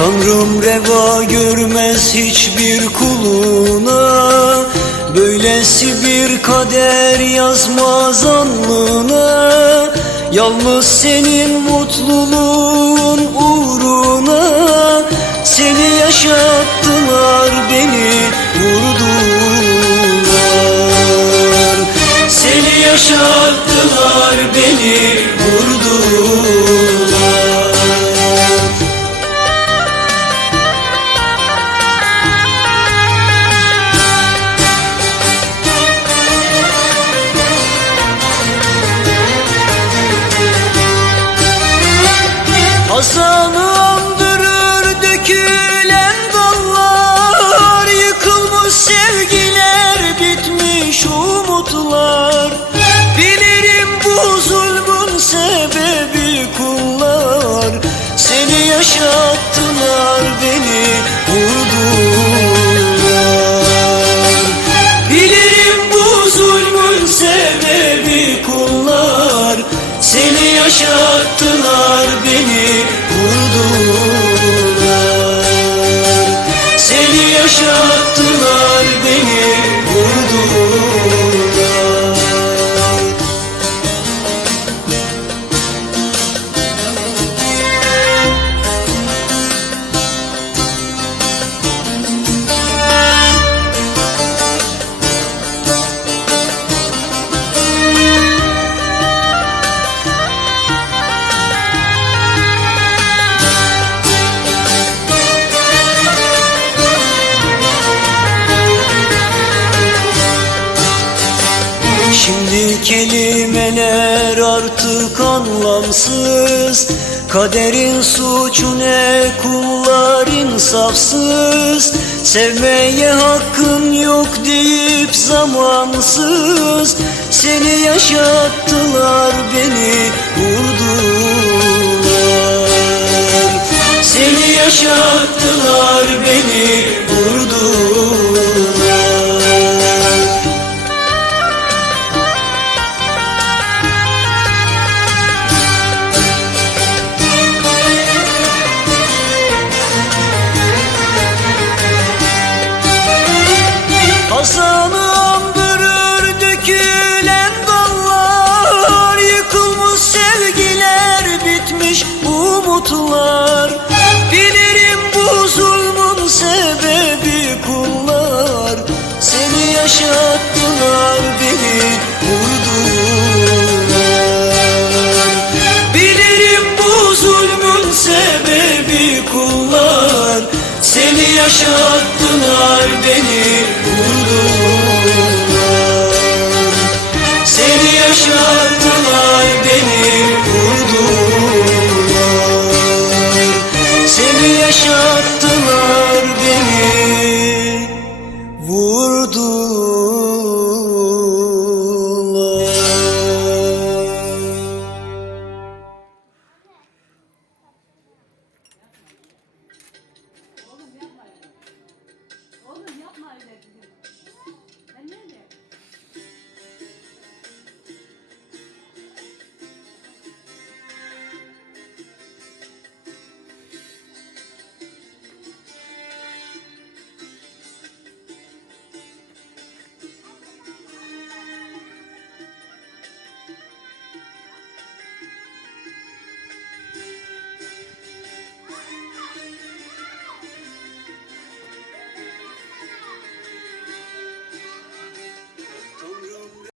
Tanrım reva görmez hiçbir kuluna Böylesi bir kader yazmaz alnına. Yalnız senin mutluluğun uğruna Seni yaşattılar beni vurdular Seni yaşattılar beni dökülen dallar Yıkılmış sevgiler bitmiş umutlar. Bilirim bu zulmün sebebi kullar. Seni yaşattılar beni vurdular. Bilirim bu zulmün sebebi kullar. Seni yaşattılar beni vurdular Seni kelimeler artık anlamsız. Kaderin suçu ne kullar insafsız. Sevmeye hakkın yok deyip zamansız. Seni yaşattılar beni vurdular. Seni yaşattılar beni umutlar Bilirim bu zulmün sebebi kullar. Seni yaşattılar beni vurdular Bilirim bu zulmün sebebi kullar. Seni yaşattılar beni vurdular Seni yaşattılar sure